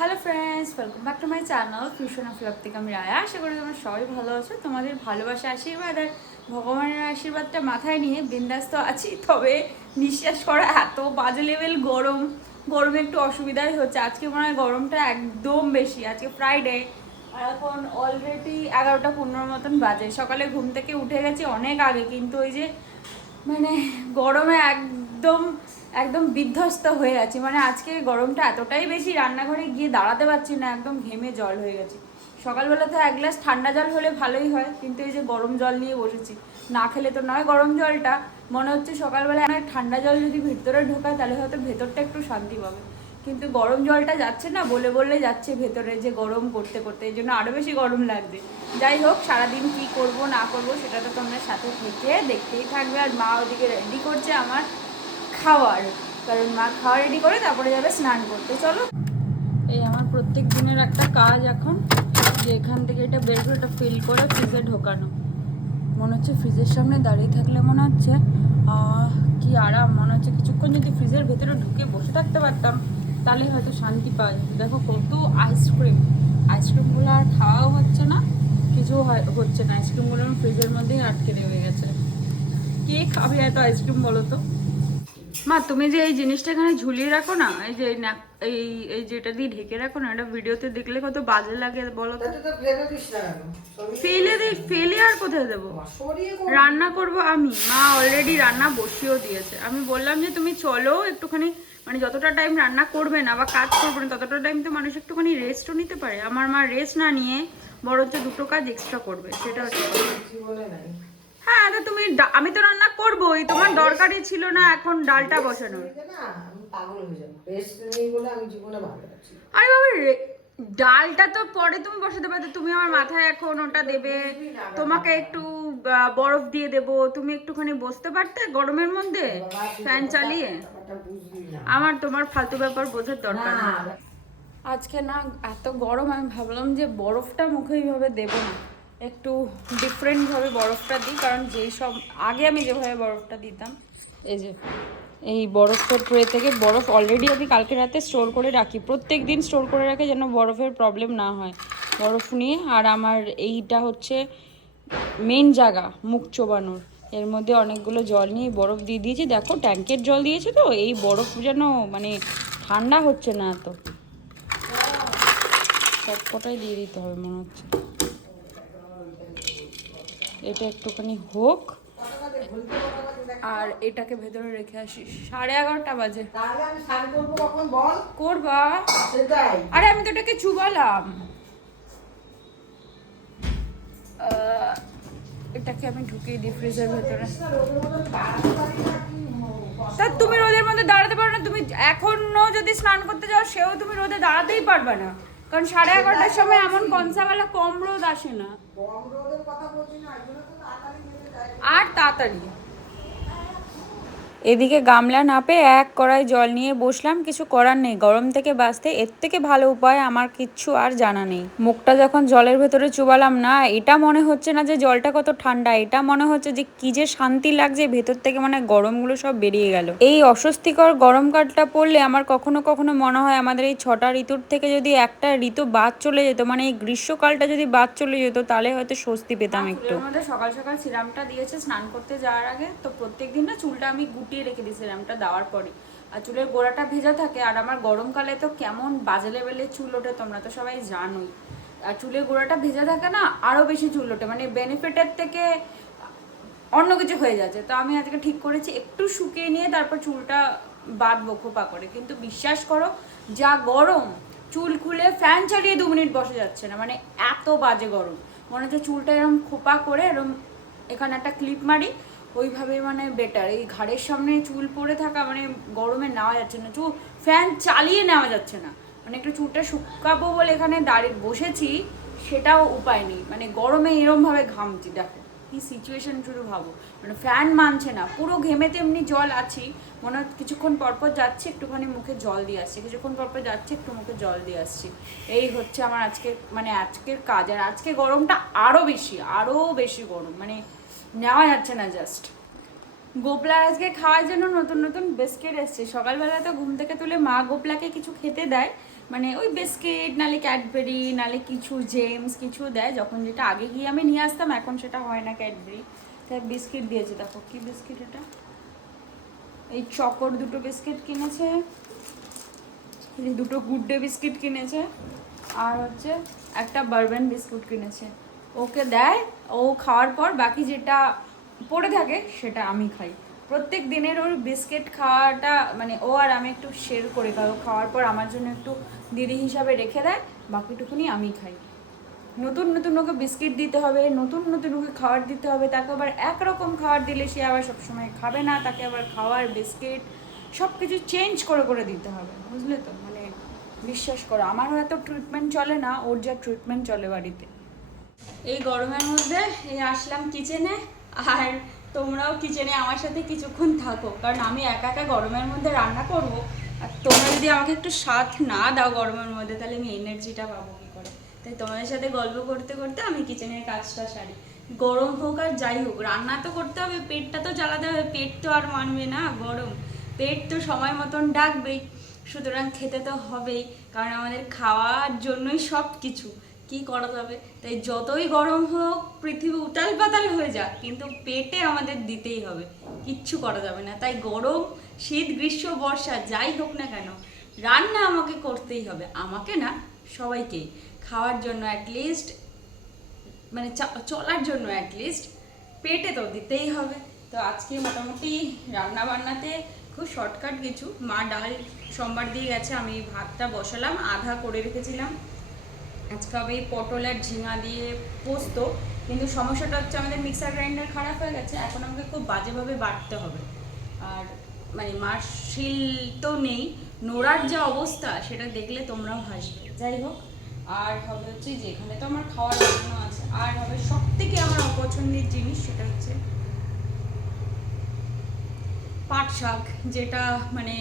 Hello friends welcome back to my channel fusion of love থেকে আমি রায়া আশা করি তোমরা সবাই ভালো আছো। তোমাদের ভালোবাসা, আশীর্বাদ আর ভগবানের আশীর্বাদটা মাথায় নিয়ে বিন্দাস্ত আছি। তবে নিঃশ্বাস করা এত বাজে লেভেল গরম। গরমে একটু অসুবিধাই হচ্ছে। আজকে মনে হয় গরমটা একদম বেশি। আজকে ফ্রাইডে আর এখন অলরেডি এগারোটা পনেরো মতন বাজে। সকালে ঘুম থেকে উঠে গেছি অনেক আগে, কিন্তু ওই যে মানে গরমে একদম একদম বিধ্বস্ত হয়ে আছি। মানে আজকে গরমটা এতটাই বেশি, রান্নাঘরে গিয়ে দাঁড়াতে পারছি না, একদম ঘেমে জল হয়ে গেছে। সকালবেলা তো এক গ্লাস ঠান্ডা জল হলে ভালোই হয়, কিন্তু এই যে গরম জল নিয়ে বসেছি, না খেলে তো নয় গরম জলটা। মনে হচ্ছে সকালবেলা ঠান্ডা জল যদি ভেতরে ঢোকায়, তাহলে হয়তো ভেতরটা একটু শান্তি পাবে। কিন্তু গরম জলটা যাচ্ছে না, বলে বললে যাচ্ছে ভেতরে যে গরম করতে করতে, এই জন্য আরও বেশি গরম লাগবে। যাই হোক, সারাদিন কি করব না করব, সেটা তো তোমরা সাথে থেকে দেখতেই থাকবে। আর মা ওদিকে রেডি করছে আমার খাওয়ার কারণ মা খাওয়া রেডি করে, তারপরে যাবে স্নান করতে। চলো। এই আমার প্রত্যেক দিনের একটা কাজ এখন, যে এখান থেকে এটা বের করে, এটা ফিল করে ফ্রিজে ঢোকানো। মনে হচ্ছে ফ্রিজের সামনে দাঁড়িয়ে থাকলে মনে হচ্ছে কি আরাম। মনে হচ্ছে কিছুক্ষণ যদি ফ্রিজের ভেতরে ঢুকে বসে থাকতে পারতাম, তাহলে হয়তো শান্তি পাওয়া দেখো কত আইসক্রিম আইসক্রিমগুলো আর খাওয়াও হচ্ছে না কিছু হচ্ছে না। আইসক্রিমগুলো ফ্রিজের মধ্যেই আটকে রয়ে গেছে। কে খাবে এত আইসক্রিম বলো তো? মা তুমি যে এই জিনিসটা এখানে ঝুলিয়ে রাখো না এই যে এই এই যেটা দিয়ে ঢেকে রাখো না এটা ভিডিওতে দেখলে কত বাজে লাগে বলো তো। ফেলে দিই ফেলে আর কোথায় দেবো? রান্না করব আমি। মা অলরেডি রান্না বসিয়েও দিয়েছে। আমি বললাম যে তুমি চলো একটুখানি মানে যতটা টাইম রান্না করবে না বা কাজ করবে না ততটা টাইম তো মানুষ একটুখানি রেস্টও নিতে পারে। আমার মা রেস্ট না নিয়ে বরঞ্চ দুটো কাজ এক্সট্রা করবে সেটা হচ্ছে। হ্যাঁ তো তুমি আমি তো রান্না করবোই তোমার দরকারই ছিল না এখন ডালটা বসানোর। হয়ে। আরে বাবা রে- ডালটা তো পরে তুমি বসাতে পারো তুমি আমার মাথায় এখন ওটা দেবে। তোমাকে একটু বরফ দিয়ে দেবো তুমি একটুখানি বসতে পারতে গরমের মধ্যে? ফ্যান চালিয়ে। আমার তোমার ফালতু ব্যাপার বোঝার দরকার না, আজকে না এত গরম আমি ভাবলাম যে বরফটা মুখে এইভাবে দেবো না। একটু ডিফারেন্টভাবে বরফটা দিই, কারণ যেই সব, আগে আমি যেভাবে বরফটা দিতাম, এই যে, এই বরফটা ট্রে থেকে বরফ অলরেডি আমি কালকে রাতে স্টোর করে রাখি। প্রত্যেক দিন স্টোর করে রাখি যেন বরফের প্রবলেম না হয়। বরফ নিয়ে, আর আমার এইটা হচ্ছে মেন জায়গা, মুখ চোবানোর। এর মধ্যে অনেকগুলো জল নিয়ে বরফ দিয়ে দিয়েছি। দেখো, ট্যাঙ্কের জল দিয়েছে তো, এই বরফ যেন মানে ঠান্ডা হচ্ছে না এত। সব কটাই দিয়ে দিতে হবে মনে হচ্ছে। এটা একটুখানি হোক। আর এটাকে ভেতরে রেখে আসি। সাড়ে এগারোটা বাজে। তাহলে আমি স্নান করব কখন বল? করবা? আরে আমি তো এটাকে চুবালাম। এটাকে আমি ঢুকিয়ে দিই ফ্রিজের ভেতরে। তা তুমি রোদের মধ্যে দাঁড়াতে পারো না। তুমি এখনও যদি স্নান করতে যাও সেও তুমি রোদে দাঁড়াতেই পারবে না। কারণ সাড়ে এগারোটার সময় এমন কনসাবেলা কম রোদ আসে না। আর রোদের কথা বলছি না, এই জন্য তো তাড়াতাড়ি বেরিয়ে যায়। আর তাড়াতাড়ি এদিকে গামলা না পেয়ে এক কড়াই জল নিয়ে বসলাম কিছু করার নেই। গরম থেকে বাঁচতে এর থেকে ভালো উপায় আমার কিচ্ছু আর জানা নেই। মুখটা যখন জলের ভেতরে চুবালাম না এটা মনে হচ্ছে না যে জলটা কত ঠান্ডা এটা মনে হচ্ছে যে কি যে শান্তি লাগছে ভেতর থেকে মানে গরমগুলো সব বেরিয়ে গেল। এই অস্বস্তিকর গরমকালটা পড়লে আমার কখনো কখনো মনে হয় আমাদের এই ছটা ঋতুর থেকে যদি একটা ঋতু বাদ চলে যেত মানে এই গ্রীষ্মকালটা যদি বাদ চলে যেত তাহলে হয়তো স্বস্তি পেতাম একটু। সকাল সকাল সিরামটা দিয়েছে স্নান করতে যাওয়ার আগে তো প্রত্যেক দিন না চুলটা আমি গুটিয়ে রেখে দিই সিরামটা দেওয়ার পরে আর চুলের গোড়াটা ভেজা থাকে, আর আমার গরমকালে তো কেমন বাজে লেভেলের চুল ওঠে তোমরা তো সবাই জানোই। আর চুলের গোড়াটা ভেজা থাকে না আরও বেশি চুল ওঠে মানে বেনিফিটের থেকে অন্য কিছু হয়ে যাচ্ছে। তো আমি আজকে ঠিক করেছি, একটু শুকিয়ে নিয়ে তারপর চুলটা বাঁধবো খোপা করে। কিন্তু বিশ্বাস করো, যা গরম, চুল খুলে ফ্যান চালিয়ে দু মিনিট বসে যাচ্ছে না মানে এত বাজে গরম। মনে হচ্ছে চুলটা এরকম খোপা করে এরকম এখানে একটা ক্লিপ মারি ওইভাবে মানে বেটার এই ঘাড়ের সামনে চুল পড়ে থাকা মানে গরমে নেওয়া যাচ্ছে না। চুল ফ্যান চালিয়ে নেওয়া যাচ্ছে না। মানে একটু চুলটা শুকাবো বলে এখানে দাঁড়িয়ে বসেছি, সেটাও উপায় নেই। মানে গরমে এরমভাবে ঘামছি, দেখো। কি সিচুয়েশন শুধু ভাবো। মানে ফ্যান মানছে না। পুরো ঘেমে তেমনি জল আছি। মনে হয় কিছুক্ষণ পরপর যাচ্ছে, একটুখানি মুখে জল দিয়ে আসছে। কিছুক্ষণ পরপর যাচ্ছে, একটু মুখে জল দিয়ে আসছি। এই হচ্ছে আমার আজকে মানে আজকের কাজ। আর আজকে গরমটা আরও বেশি আরও বেশি গরম। মানে নেওয়া যাচ্ছে না জাস্ট গোপলার আজকে খাওয়ার জন্য নতুন নতুন বিস্কিট এসছে। সকালবেলা তো ঘুম থেকে তুলে মা গোপলাকে কিছু খেতে দেয়। মানে ওই বিস্কিট নালে ক্যাডবেরি নালে কিছু জেমস কিছু দেয়। যখন যেটা আগে গিয়ে আমি নিয়ে আসতাম, এখন সেটা হয় না ক্যাডবেরি তাই বিস্কিট দিয়েছে। দেখো কি বিস্কিট এটা? এই চকর দুটো বিস্কিট কিনেছে। দুটো গুড ডে বিস্কিট কিনেছে। আর হচ্ছে একটা বারবেন বিস্কুট কিনেছে। ওকে দেয়, ও খাওয়ার পর বাকি যেটা পড়ে থাকে সেটা আমি খাই। প্রত্যেক দিনের ওর বিস্কিট খাওয়াটা মানে ও আর আমি একটু শেয়ার করে খাই ও খাওয়ার পর আমার জন্য একটু দিদি হিসাবে রেখে দেয়, বাকিটুকুনি আমি খাই। নতুন নতুন ওকে বিস্কিট দিতে হবে, নতুন নতুন ওকে খাবার দিতে হবে, তাকে আবার একরকম খাবার দিলে সে আবার সবসময় খাবে না, তাকে আবার খাওয়ার, বিস্কিট সব কিছু চেঞ্জ করে করে দিতে হবে, বুঝলে তো? মানে বিশ্বাস করো, আমারও এত ট্রিটমেন্ট চলে না, ওর যা ট্রিটমেন্ট চলে বাড়িতে। এই গরমের মধ্যে এই আসলাম কিচেনে আর তোমরাও কিচেনে আমার সাথে কিছুক্ষণ থাকো। কারণ আমি একা একা গরমের মধ্যে রান্না করব, আর তোমরা যদি আমাকে একটু সাথ না দাও গরমের মধ্যে, তাহলে আমি এনার্জিটা পাবো কী করে? তাই তোমাদের সাথে গল্প করতে করতে আমি কিচেনের কাজটা সারি। গরম হোক আর যাই হোক, রান্না তো করতে হবে, পেটটা তো জ্বালাতে হবে, পেট তো আর মানবে না গরম। পেট তো সময় মতন ডাকবেই, সুতরাং খেতে তো হবেই, কারণ আমাদের খাওয়ার জন্যই সব কিছু কি করা যাবে? তাই যতই গরম হোক, পৃথিবী উতাল পাতাল হয়ে যাক, কিন্তু পেটে আমাদের দিতেই হবে। কিচ্ছু করা যাবে না। তাই গরম, শীত, গ্রীষ্ম, বর্ষা, যাই হোক না কেন, রান্না আমাকে করতেই হবে। আমাকে না সবাইকেই খাওয়ার জন্য অ্যাটলিস্ট মানে চলার জন্য অ্যাটলিস্ট পেটে তো দিতেই হবে। তো আজকে মোটামুটি রান্না বান্নাতে খুব শর্টকাট কিছু। মা ডাল, সোমবার দিয়ে গেছে, আমি ভাতটা বসালাম, আধা করে রেখেছিলাম। আজকে হবে এই পটল আর ঝিঙা দিয়ে পোস্ত। কিন্তু সমস্যাটা হচ্ছে আমাদের মিক্সার গ্রাইন্ডার খারাপ হয়ে গেছে, এখন আমাকে খুব বাজেভাবে বাটতে হবে। আর মানে মার শিল তো নেই, নোড়ার যে অবস্থা সেটা দেখলে তোমরাও হাসবে। যাই হোক, আর হবে হচ্ছে যেখানে তো আমার খাওয়ার জন্য আছে, আর হবে সব থেকে আমার অপছন্দের জিনিস সেটা হচ্ছে পাট শাক, যেটা মানে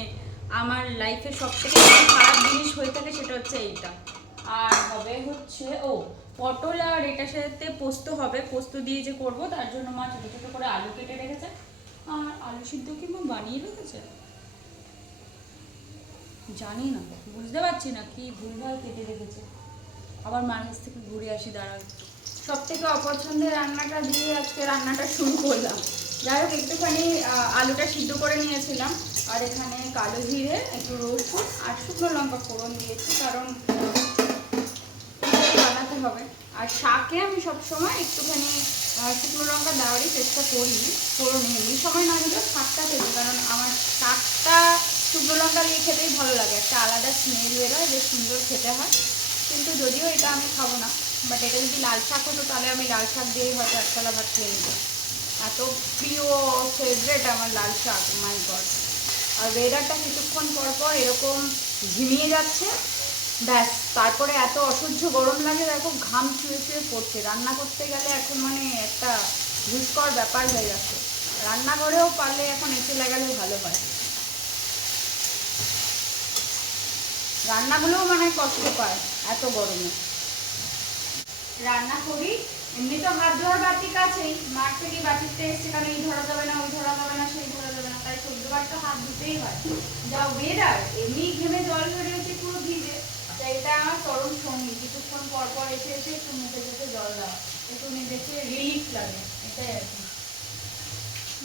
আমার লাইফে সব থেকে খারাপ জিনিস হয়ে থাকে সেটা হচ্ছে এইটা। আর হবে হচ্ছে, ও, পটল আর এটার সাথে পোস্ত হবে, পোস্ত দিয়ে যে করব, তার জন্য মা ছোটো ছোটো করে আলু কেটে রেখেছে, আর আলু সিদ্ধ কি মা বানিয়ে রেখেছে? জানি না, বুঝতে পারছি না কি ভুলভাল কেটে রেখেছে। আবার কাছ থেকে ঘুরে আসি, দাঁড়াও সব থেকে অপছন্দের রান্নাটা দিয়ে আজকে রান্নাটা শুরু করলাম। যাই হোক, একটুখানি আলুটা সিদ্ধ করে নিয়েছিলাম, আর এখানে কালো জিরে, একটু রসুন আর শুকনো লঙ্কা ফোড়ন দিয়েছি, কারণ হবে। আর শাকে আমি সবসময় একটুখানি শুকনো লঙ্কা দেওয়ারই চেষ্টা করি ফোড়ন এমনি সময় না দিলেও শাকটা দেবো, কারণ আমার শাকটা শুকনো লঙ্কা দিয়ে খেতেই ভালো লাগে। একটা আলাদা স্মেল বেরোয়, বেশ সুন্দর খেতে হয়। কিন্তু যদিও এটা আমি খাব না বাট এটা যদি লাল শাক হতো, তাহলে আমি লাল শাক দিয়েই হয়তো একতলা ভাত খেয়ে নিতাম। এত প্রিয় ফেভারেট আমার লাল শাক মাই আর ওয়েদারটা কিছুক্ষণ পর পর এরকম ঝিমিয়ে যাচ্ছে। ব্যাস, তারপরে এত অসহ্য গরম লাগে, দেখো ঘাম চুয়ে চুয়ে পড়ছে। রান্না করতে গেলে এখন মানে একটা দুষ্কর ব্যাপার হয়ে যাচ্ছে। রান্নাঘরেও পারলে এখন এসে লাগালে ভালো হয়। রান্নাগুলোও মানে কষ্ট পায়, এত গরমে। রান্না করি, এমনি তো হাত ধোয়ার বাতি কাছেই মাঠ থেকে বাটিতে এসছে কারণ এই ধরা যাবে না, ওই ধরা যাবে না, সেই ধরা যাবে না। তাই সদ্যবার তো হাত ধুতেই হয়। যা ওয়েদার এমনি ঘেমে জল বেরিয়েছে পুরো ভিজে তাই এটা আমার চরম সঙ্গী কিছুক্ষণ পর পর এসে এসে একটু মুখে চোখে জল দেওয়া একটু দেখে রিলিফ লাগে, এটাই আর কি।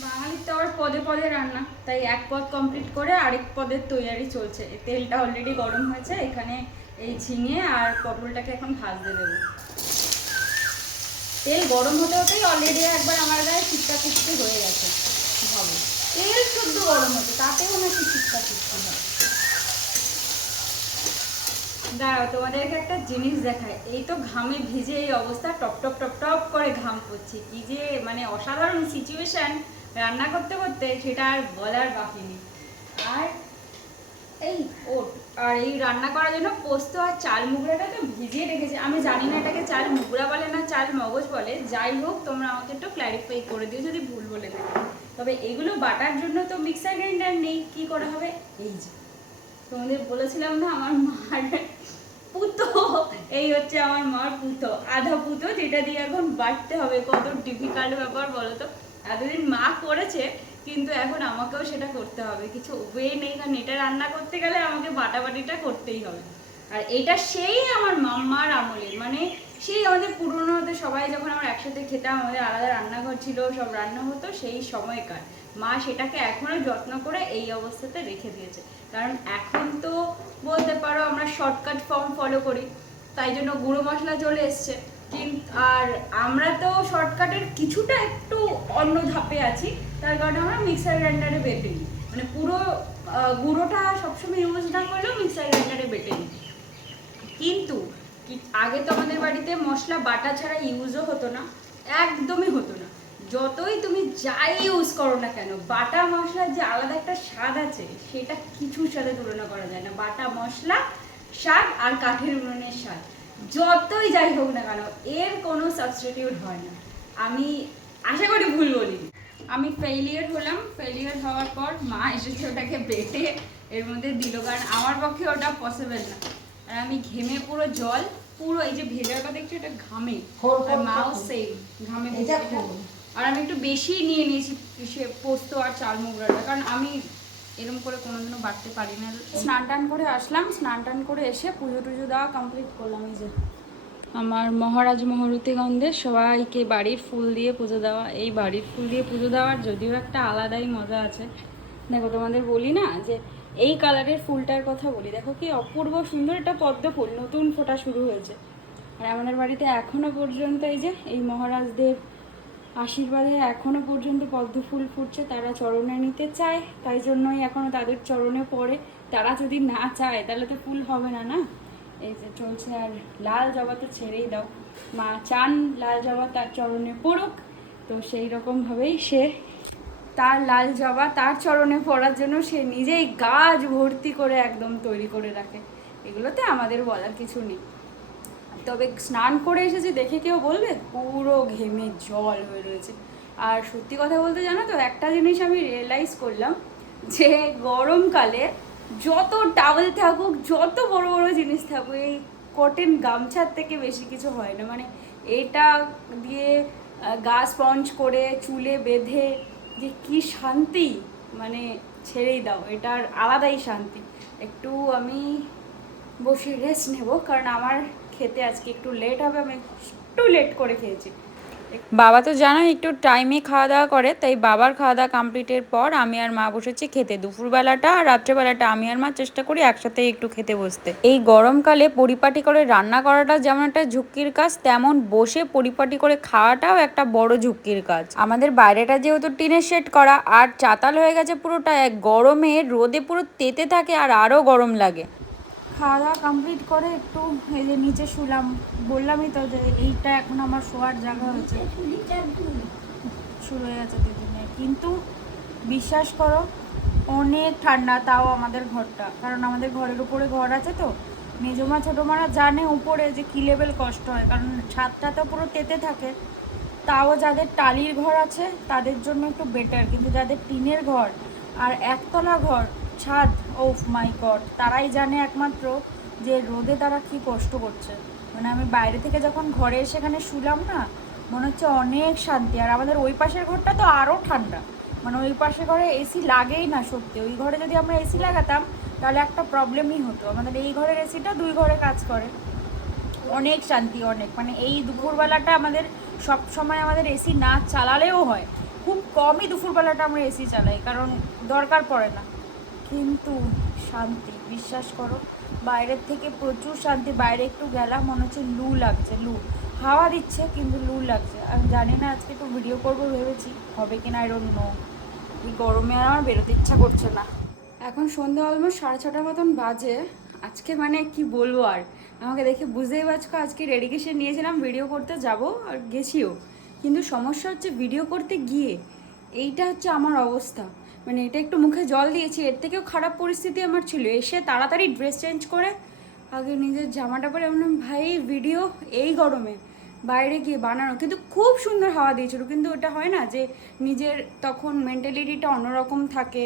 বাঙালির তো আবার পদে পদে রান্না, তাই এক পদ কমপ্লিট করে আরেক পদের তৈয়ারি চলছে। তেলটা অলরেডি গরম হয়েছে, এখানে এই ঝিঙে আর পটলটাকে এখন ভাজতে দেবো। তেল গরম হতে হতেই অলরেডি একবার আমার গায়ে চিৎকা চিৎকি হয়ে গেছে। ভাবো। তেল শুদ্ধ গরম হতো, তাতেও নাকি চিৎকা চিৎকি হয়। দাঁড়াও, তোমাদেরকে একটা জিনিস দেখায় এই তো ঘামে ভিজে এই অবস্থা, টপ টপ টপ টপ করে ঘাম পড়ছে কি যে মানে অসাধারণ সিচুয়েশন রান্না করতে করতে সেটা আর বলার বাকি নেই। আর এই ও আর এই রান্না করার জন্য পোস্ত আর চাল মুগড়াটা তো ভিজিয়ে রেখেছে। আমি জানি না এটাকে চাল মুগড়া বলে না চাল মগজ বলে। যাই হোক, তোমরা আমাকে একটু ক্ল্যারিফাই করে দিও যদি ভুল বলে থাকি। তবে এগুলো বাটার জন্য তো মিক্সার গ্রাইন্ডার নেই। কি করা হবে? এই যে, তোমাদের বলেছিলাম না আমার মার পুতো। এই হচ্ছে আমার মার পুতো। আধা পুতো যেটা দিয়ে এখন বাড়তে হবে। কত ডিফিকাল্ট ব্যাপার বলো তো এতদিন মা করেছে, কিন্তু এখন আমাকেও সেটা করতে হবে। কিছু ওয়ে নেই, কারণ এটা রান্না করতে গেলে আমাকে বাটাবাটিটা করতেই হবে। আর এটা সেই আমার মাম্মার আমলের। মানে সেই আমাদের পুরোনোতে সবাই যখন আমরা একসাথে খেতাম, আমাদের আলাদা রান্নাঘর ছিল, সব রান্না হতো সেই সময়কার। মা সেটাকে এখনও যত্ন করে এই অবস্থাতে রেখে দিয়েছে। কারণ এখন তো বলতে পারো আমরা শর্টকাট ফর্ম ফলো করি, তাই জন্য গুঁড়ো মশলা চলে এসছে। কিন্তু আর আমরা তো শর্টকাটের কিছুটা একটু অন্য ধাপে আছি, তার কারণে আমরা মিক্সার গ্রাইন্ডারে বেটে নিই। মানে পুরো গুঁড়োটা সবসময় ইউজ না করলেও মিক্সার গ্রাইন্ডারে বেটে নিই। কিন্তু আগে তো আমাদের বাড়িতে মশলা, বাটা ছাড়া ইউজও হতো না, একদমই হতো না। যতই তুমি যাই ইউজ করো না কেন, বাটা মশলার যে আলাদা একটা স্বাদ আছে, সেটা কিছুর সাথে তুলনা করা যায় না। বাটা মশলা, স্বাদ আর কাঠের উনুনের স্বাদ। যতই যাই হোক না কেন, এর কোনো সাবস্টিটিউট হয় না। আমি আশা করি ভুল বলিনি। আমি ফেলিয়ার হলাম। ফেলিয়ার হওয়ার পর মা এসেছে ওটাকে বেটে, এর মধ্যে দিল। কারণ আমার পক্ষে ওটা পসিবল না। আর আমি ঘেমে পুরো জল পুরো এই যে ভেজাটা দেখছি এটা ঘামে। আর মাও। সেম ঘামে ভেজে আর আমি একটু বেশি নিয়ে নিয়েছি সে পোস্ত আর চাল মুগড়াটা কারণ আমি এরকম করে কোনোদিনও বাড়তে পারি না। স্নান টান করে আসলাম স্নান টান করে এসে পুজো টুজো দেওয়া কমপ্লিট করলাম এই যে। আমার মহারাজ মহরুতিগন্ধের সবাইকে বাড়ির ফুল দিয়ে পুজো দেওয়া এই বাড়ির ফুল দিয়ে পুজো দেওয়ার যদিও একটা আলাদাই মজা আছে। দেখো তোমাদের বলি না যে এই কালারের ফুলটার কথা বলি। দেখো কি অপূর্ব সুন্দর একটা পদ্ম ফুল, নতুন ফোটা শুরু হয়েছে। আর আমাদের বাড়িতে এখনও পর্যন্ত এই যে, এই মহারাজদের আশীর্বাদে এখনও পর্যন্ত পদ্ম ফুল ফুটছে, তারা চরণে নিতে চায়, তাই জন্যই এখনও তাদের চরণে পড়ে। তারা যদি না চায়, তাহলে তো ফুল হবে না না? এই যে চলছে আর লাল জবা তো ছেড়েই দাও। মা চান লাল জবা তার চরণে পড়ুক, তো সেই রকমভাবেই সে তার লাল জবা তার চরণে পড়ার জন্য সে নিজেই গাছ ভর্তি করে একদম তৈরি করে রাখে। এগুলোতে আমাদের বলার কিছু নেই। তবে স্নান করে এসেছি দেখে কেউ বলবে, পুরো ঘেমে জল হয়ে রয়েছে। আর সত্যি কথা বলতে জানো তো, একটা জিনিস আমি রিয়েলাইজ করলাম যে গরমকালে যত টাওয়েল থাকুক, যত বড় বড় জিনিস থাকুক, এই কটন গামছার থেকে বেশি কিছু হয় না। মানে এটা দিয়ে গা স্পঞ্জ করে, চুলে বেঁধে যে কি শান্তি? মানে ছেড়েই দাও, এটার আলাদাই শান্তি। একটু আমি বসে রেস্ট নেব, কারণ আমার খেতে আজকে একটু লেট হবে, আমি একটু লেট করে খেয়েছি। বাবা তো জানো একটু টাইমে খাওয়া দাওয়া করে, তাই বাবার খাওয়া দাওয়া কমপ্লিটের পর আমি আর মা বসেছি খেতে। দুপুরবেলাটা আর রাত্রেবেলাটা আমি আর মা চেষ্টা করি একসাথে একটু খেতে বসতে। এই গরমকালে পরিপাটি করে রান্না করাটা যেমন একটা ঝুঁকির কাজ, তেমন বসে পরিপাটি করে খাওয়াটাও একটা বড় ঝুঁকির কাজ। আমাদের বাইরেটা যেহেতু টিনের শেড করা, আর চাতাল হয়ে গেছে পুরোটা, এক গরমে রোদে পুরো তেতে থাকে আর আরও গরম লাগে। খাওয়া দাওয়া কমপ্লিট করে একটু এই যে নিচে শুলাম। বললামই তো যে এইটা এখন আমার শোয়ার জায়গা হয়েছে। শুরু হয়ে গেছে দুদিনে। কিন্তু বিশ্বাস করো, অনেক ঠান্ডা তাও আমাদের ঘরটা। কারণ আমাদের ঘরের উপরে ঘর আছে তো। মেজমা ছোটো মারা জানে উপরে যে কী লেভেল কষ্ট হয়। কারণ ছাদটা তো পুরো তেতে থাকে। তাও যাদের টালির ঘর আছে, তাদের জন্য একটু বেটার কিন্তু যাদের টিনের ঘর আর একতলা ঘর, ছাদ ও মাই গড, তারাই জানে একমাত্র যে রোদে তারা কি কষ্ট করছে। মানে আমি বাইরে থেকে যখন ঘরে এসে এখানে শুলাম না, মনে হচ্ছে অনেক শান্তি। আর আমাদের ওই পাশের ঘরটা তো আরও ঠান্ডা। মানে ওই পাশের ঘরে এসি লাগেই না সত্যি। ওই ঘরে যদি আমরা এসি লাগাতাম, তাহলে একটা প্রবলেমই হতো। আমাদের এই ঘরের এসিটা দুই ঘরে কাজ করে। অনেক শান্তি, অনেক। মানে এই দুপুরবেলাটা আমাদের সব সময় আমাদের এসি না চালালেও হয়। খুব কমই দুপুরবেলাটা আমরা এসি চালাই, কারণ দরকার পড়ে না। কিন্তু শান্তি, বিশ্বাস করো। বাইরের থেকে প্রচুর শান্তি, বাইরে একটু গেলাম, মনে হচ্ছে লু লাগছে, লু। হাওয়া দিচ্ছে, কিন্তু লু লাগছে। আমি জানি না আজকে একটু ভিডিও করব ভেবেছি, হবে কিনা আই ডোন্ট নো এই গরমে আর আমার বেরোতে ইচ্ছা করছে না। এখন সন্ধ্যা অলমোস্ট সাড়ে ছটার মতন বাজে। আজকে মানে কি বলব আর? আমাকে দেখে বুঝতেই পারছ, আজকে রেডিকেশন নিয়েছিলাম ভিডিও করতে যাব আর গেছিও। কিন্তু সমস্যা হচ্ছে ভিডিও করতে গিয়ে, এইটা হচ্ছে আমার অবস্থা। মানে এটা একটু মুখে জল দিয়েছি, এর থেকেও খারাপ পরিস্থিতি আমার ছিল। এসে তাড়াতাড়ি ড্রেস চেঞ্জ করে, আগে নিজের জামাটা পরে এমন ভাই ভিডিও এই গরমে বাইরে গিয়ে বানানো। কিন্তু খুব সুন্দর হাওয়া দিয়েছিল, কিন্তু ওটা হয় না যে নিজের তখন মেন্টালিটিটা অন্যরকম থাকে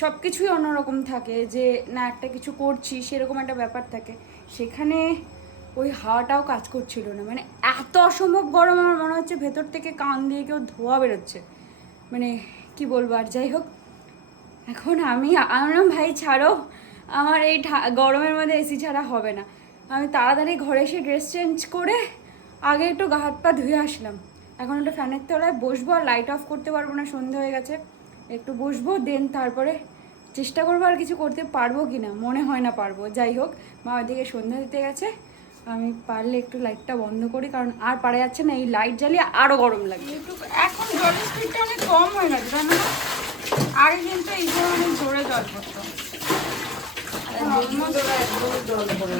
সব কিছুই অন্যরকম থাকে, যে না, একটা কিছু করছি, সেরকম একটা ব্যাপার থাকে। সেখানে ওই হাওয়াটাও কাজ করছিল না। মানে এত অসম্ভব গরম আমার মনে হচ্ছে, ভেতর থেকে কান দিয়ে কেউ ধোয়া বেরোচ্ছে। মানে কি বলব আর? যাই হোক, এখন আমি আমার ভাই ছাড়ো, আমার এই গরমের মধ্যে এসি ছাড়া হবে না। আমি তাড়াতাড়ি ঘরে এসে ড্রেস চেঞ্জ করে আগে একটু গা হাত পা ধুয়ে আসলাম। এখন একটা ফ্যানের তলায় বসবো আর লাইট অফ করতে পারব না, সন্ধে হয়ে গেছে। একটু বসবো দেন তারপরে চেষ্টা করব আর কিছু করতে পারব কি না মনে হয় না পারব। যাই হোক, মা ওইদিকে সন্ধ্যা দিতে গেছে। আমি পারলে একটু লাইটটা বন্ধ করি, কারণ আর পারা যাচ্ছে না, এই লাইট জ্বালিয়ে আরও গরম লাগে এখন জলের স্পিডটা অনেক কম হয়ে গেছে তাই না? আগে কিন্তু এই অনেক জোরে জল পড়তো।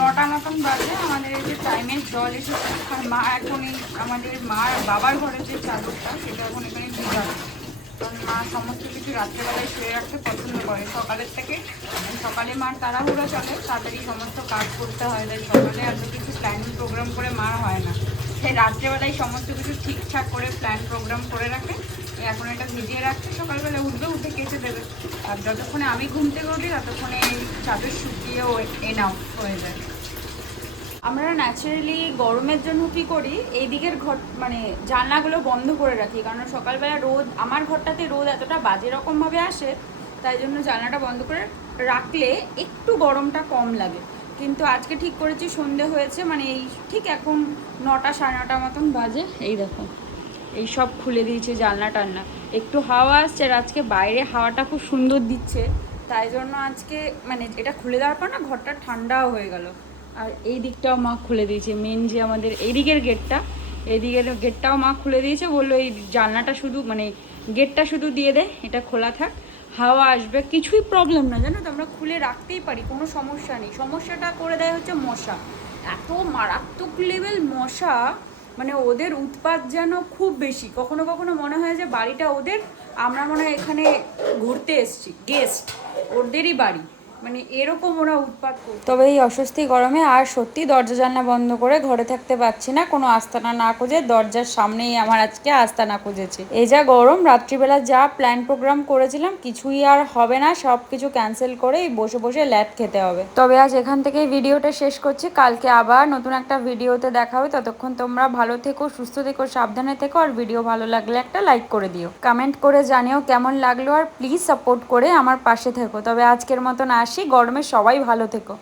নটা মতন বাজে, আমাদের এই যে টাইমের জল এসেছে, আর মা এখন এই আমাদের মার বাবার ঘরের যে চাদরটা, সেটা এখন এখানে ভিজাবে কারণ মা সমস্ত কিছু রাত্রেবেলায় শুয়ে রাখতে পছন্দ করে। সকালের থেকে, সকালে মার তাড়াহুড়ো চলে, তাড়াতাড়ি সমস্ত কাজ করতে হয়, তাই সকালে এত কিছু প্ল্যানিং প্রোগ্রাম করে মার হয় না। সেই রাত্রেবেলায় সমস্ত কিছু ঠিকঠাক করে প্ল্যান প্রোগ্রাম করে রাখে এখন এটা ভিজিয়ে রাখছে, সকালবেলা উঠবে, উঠে কেচে দেবে। আর যতক্ষণে আমি ঘুম থেকে উঠি, ততক্ষণে এই চাদর শুকিয়ে এনাও হয়ে যায়। আমরা ন্যাচারালি গরমের জন্য কী করি, এই দিকের ঘর মানে জানলাগুলো বন্ধ করে রাখি। কারণ সকালবেলা রোদ, আমার ঘরটাতে রোদ এতটা বাজে রকমভাবে আসে, তাই জন্য জানলাটা বন্ধ করে রাখলে একটু গরমটা কম লাগে। কিন্তু আজকে ঠিক করেছি, সন্ধে হয়েছে মানে এই ঠিক এখন নটা সাড়ে নটা মতন বাজে। এই দেখো, এই সব খুলে দিয়েছে জানলা টান্না একটু হাওয়া আসছে আর আজকে বাইরে হাওয়াটা খুব সুন্দর দিচ্ছে। তাই জন্য আজকে মানে এটা খুলে দেওয়ার পর না ঘরটা ঠান্ডাও হয়ে গেল। আর এই দিকটাও মা খুলে দিয়েছে মেন যে আমাদের এই দিকের গেটটা এদিকের গেটটাও মা খুলে দিয়েছে, বলল এই জানলাটা শুধু মানে গেটটা শুধু দিয়ে দে, এটা খোলা থাক। হাওয়া আসবে, কিছুই প্রবলেম না। জানো তো, আমরা খুলে রাখতেই পারি, কোনো সমস্যা নেই। সমস্যাটা করে দেয় হচ্ছে মশা। এত মারাত্মক লেভেল মশা মানে ওদের উৎপাত যেন খুব বেশি। কখনো কখনো মনে হয় যে বাড়িটা ওদের, আমরা মনে হয় এখানে ঘুরতে এসছি গেস্ট ওদেরই বাড়ি। মানে এরকম ওরা উৎপাত করছে। তবে এই অস্বস্তি গরমে আর সত্যি দরজা জানলা বন্ধ করে ঘরে থাকতে পারছি না, কোনো আস্তানা না খুঁজে দরজার সামনেই আমার আজকে আস্তানা খুঁজেছে। এই যা গরম, রাত্রিবেলা যা প্ল্যান প্রোগ্রাম করেছিলাম, কিছুই আর হবে না সব কিছু ক্যান্সেল করে বসে বসে ল্যাদ খেতে হবে। তবে আজ এখান থেকেই ভিডিওটা শেষ করছি, কালকে আবার নতুন একটা ভিডিওতে দেখা হবে, ততক্ষণ তোমরা ভালো থেকো, সুস্থ থেকো, সাবধানে থেকো, আর ভিডিও ভালো লাগলে একটা লাইক করে দিও। কমেন্ট করে জানিও কেমন লাগল, আর প্লিজ সাপোর্ট করে আমার পাশে থেকো। তবে আজকের মতন আসি গরমে সবাই ভালো থেকো।